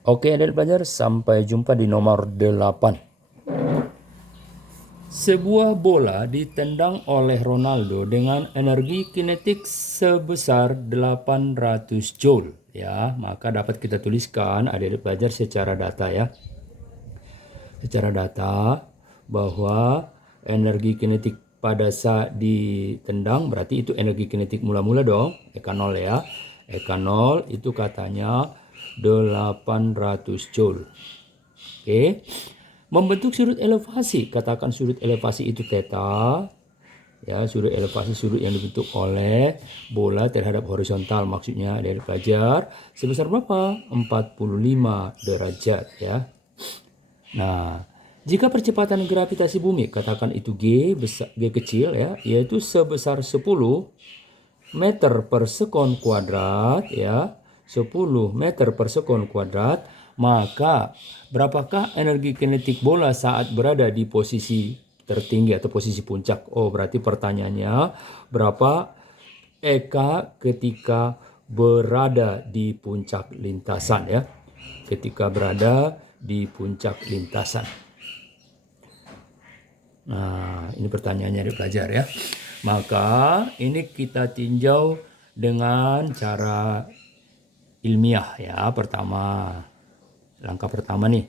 Oke, adik belajar, sampai jumpa di nomor 8. Sebuah bola ditendang oleh Ronaldo dengan energi kinetik sebesar 800 joule. Ya, maka dapat kita tuliskan adik-adik belajar secara data ya. Secara data bahwa energi kinetik pada saat ditendang berarti itu energi kinetik mula-mula dong, Eka 0 ya. Eka 0 itu katanya 800 joule. Oke. Membentuk sudut elevasi, katakan sudut elevasi itu theta. Ya, sudut elevasi sudut yang dibentuk oleh bola terhadap horizontal, maksudnya dari pelajar sebesar berapa? 45 derajat ya. Nah, jika percepatan gravitasi bumi, katakan itu G besar, G kecil ya, yaitu sebesar 10 meter per sekon kuadrat ya, 10 meter per sekon kuadrat, maka berapakah energi kinetik bola saat berada di posisi tertinggi atau posisi puncak? Oh, berarti pertanyaannya berapa Eka ketika berada di puncak lintasan ya? Ketika berada di puncak lintasan. Nah, ini pertanyaannya dari pelajar ya. Maka ini kita tinjau dengan cara ilmiah ya. Langkah pertama nih.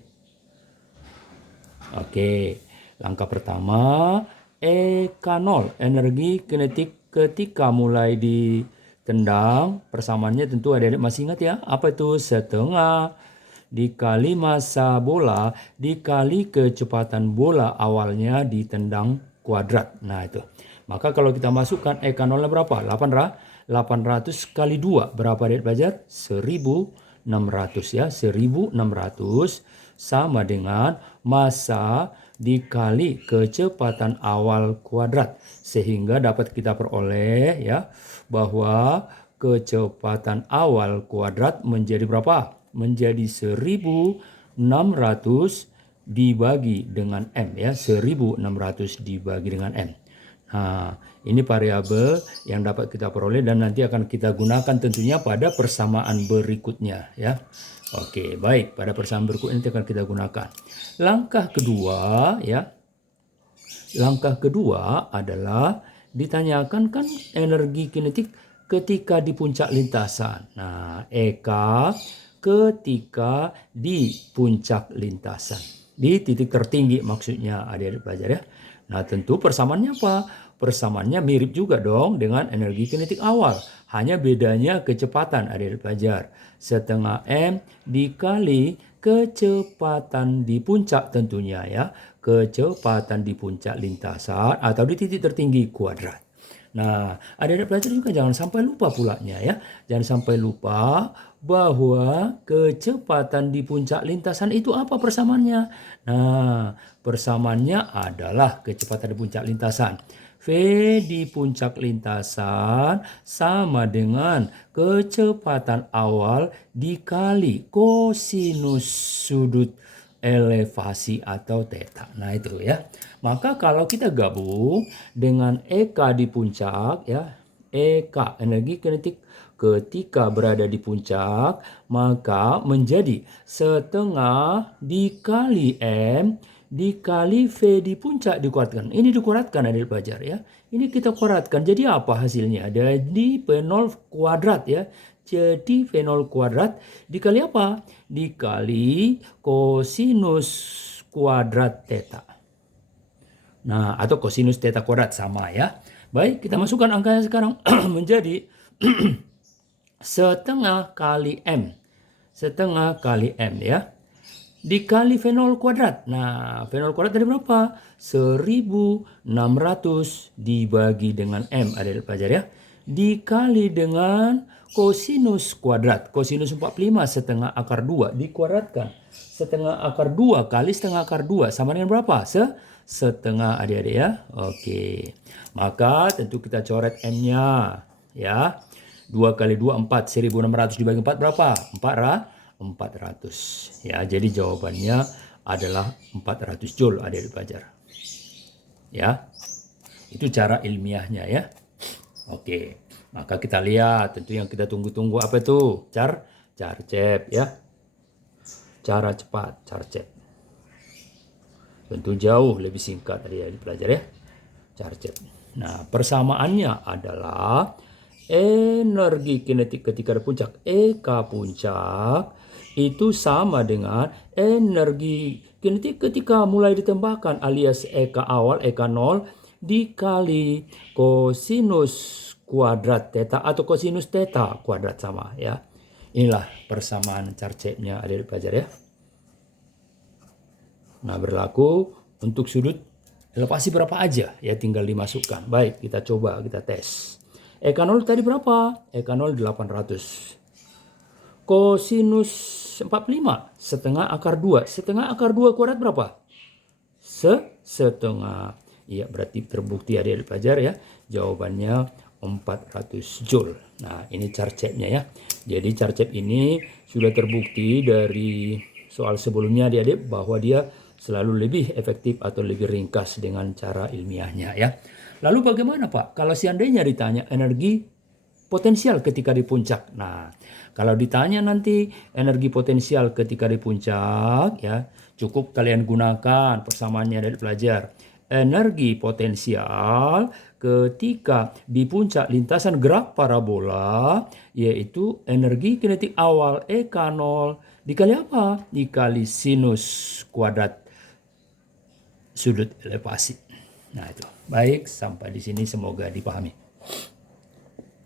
Oke, langkah pertama E0, energi kinetik ketika mulai ditendang. Persamaannya tentu adik-adik masih ingat ya. Apa itu? Setengah dikali massa bola dikali kecepatan bola awalnya ditendang kuadrat. Nah itu. Maka kalau kita masukkan E0 berapa? 800 kali 2 berapa adik belajar? 1600 ya. 1600 sama dengan massa dikali kecepatan awal kuadrat, sehingga dapat kita peroleh ya bahwa kecepatan awal kuadrat menjadi berapa? Menjadi 1600 dibagi dengan M ya, 1600 dibagi dengan M. Nah, ini variabel yang dapat kita peroleh dan nanti akan kita gunakan tentunya pada persamaan berikutnya ya. Oke, baik, pada persamaan berikutnya nanti akan kita gunakan. Langkah kedua ya. Langkah kedua adalah ditanyakan kan energi kinetik ketika di puncak lintasan. Nah, Eka ketika di puncak lintasan. Di titik tertinggi maksudnya adik-adik belajar ya. Nah, tentu persamaannya apa? Persamaannya mirip juga dong dengan energi kinetik awal. Hanya bedanya kecepatan adik-adik belajar. Setengah M dikali kecepatan di puncak tentunya ya. Kecepatan di puncak lintasan atau di titik tertinggi kuadrat. Nah, adik-adik belajar juga jangan sampai lupa pulanya ya. Jangan sampai lupa bahwa kecepatan di puncak lintasan itu apa persamaannya? Nah, persamaannya adalah kecepatan di puncak lintasan. V di puncak lintasan sama dengan kecepatan awal dikali kosinus sudut elevasi atau theta. Nah itu ya. Maka kalau kita gabung dengan Eka di puncak ya, Eka energi kinetik ketika berada di puncak, maka menjadi setengah dikali M dikali V di puncak dikuatkan. Ini dikuatkan adik belajar ya. Ini kita kuatkan. Jadi apa hasilnya? Jadi P0 kuadrat ya. Jadi V0 kuadrat dikali apa? Dikali kosinus kuadrat theta. Nah, atau kosinus theta kuadrat sama ya. Baik, kita masukkan angkanya sekarang menjadi setengah kali M. Setengah kali M ya. Dikali V0 kuadrat. Nah, V0 kuadrat dari berapa? 1600 dibagi dengan M. Adik pelajar ya. Dikali dengan kosinus kuadrat. Kosinus 45 setengah akar 2 dikuadratkan. Setengah akar 2 kali setengah akar 2 sama dengan berapa? Setengah adik-adik ya. Oke. Maka tentu kita coret M-nya ya. 2 kali 2 4. 1600 dibagi 4 berapa? 400. Ya, jadi jawabannya adalah 400 joule adik-adik pelajar. Ya. Itu cara ilmiahnya ya. Oke. Maka kita lihat tentu yang kita tunggu-tunggu apa itu? Charcep ya. cara cepat Charcep. Tentu jauh lebih singkat tadi ya dipelajari ya, Charcep. Nah, persamaannya adalah energi kinetik ketika di puncak EK puncak itu sama dengan energi kinetik ketika mulai ditembakkan alias EK awal, EK 0 dikali kosinus kuadrat theta atau kosinus theta kuadrat sama ya. Inilah persamaan Charcepnya adik-adik pelajar ya. Nah, berlaku untuk sudut elevasi berapa aja ya, tinggal dimasukkan. Baik, kita coba, kita tes. EK 0 tadi berapa? EK 0 800. Kosinus 45 setengah akar 2. Setengah akar 2 kuadrat berapa? Setengah. Iya, berarti terbukti adik-adik pelajar ya. Jawabannya 400 Joule. Nah, ini Charcepnya ya. Jadi Charcep ini sudah terbukti dari soal sebelumnya adik-adik bahwa dia selalu lebih efektif atau lebih ringkas dengan cara ilmiahnya ya. Lalu bagaimana Pak kalau seandainya ditanya energi potensial ketika di puncak? Nah, kalau ditanya nanti energi potensial ketika di puncak ya, cukup kalian gunakan persamaannya dari pelajar. Energi potensial ketika di puncak lintasan gerak parabola yaitu energi kinetik awal EK 0 dikali apa? Dikali sinus kuadrat sudut elevasi. Nah itu. Baik, sampai di sini semoga dipahami.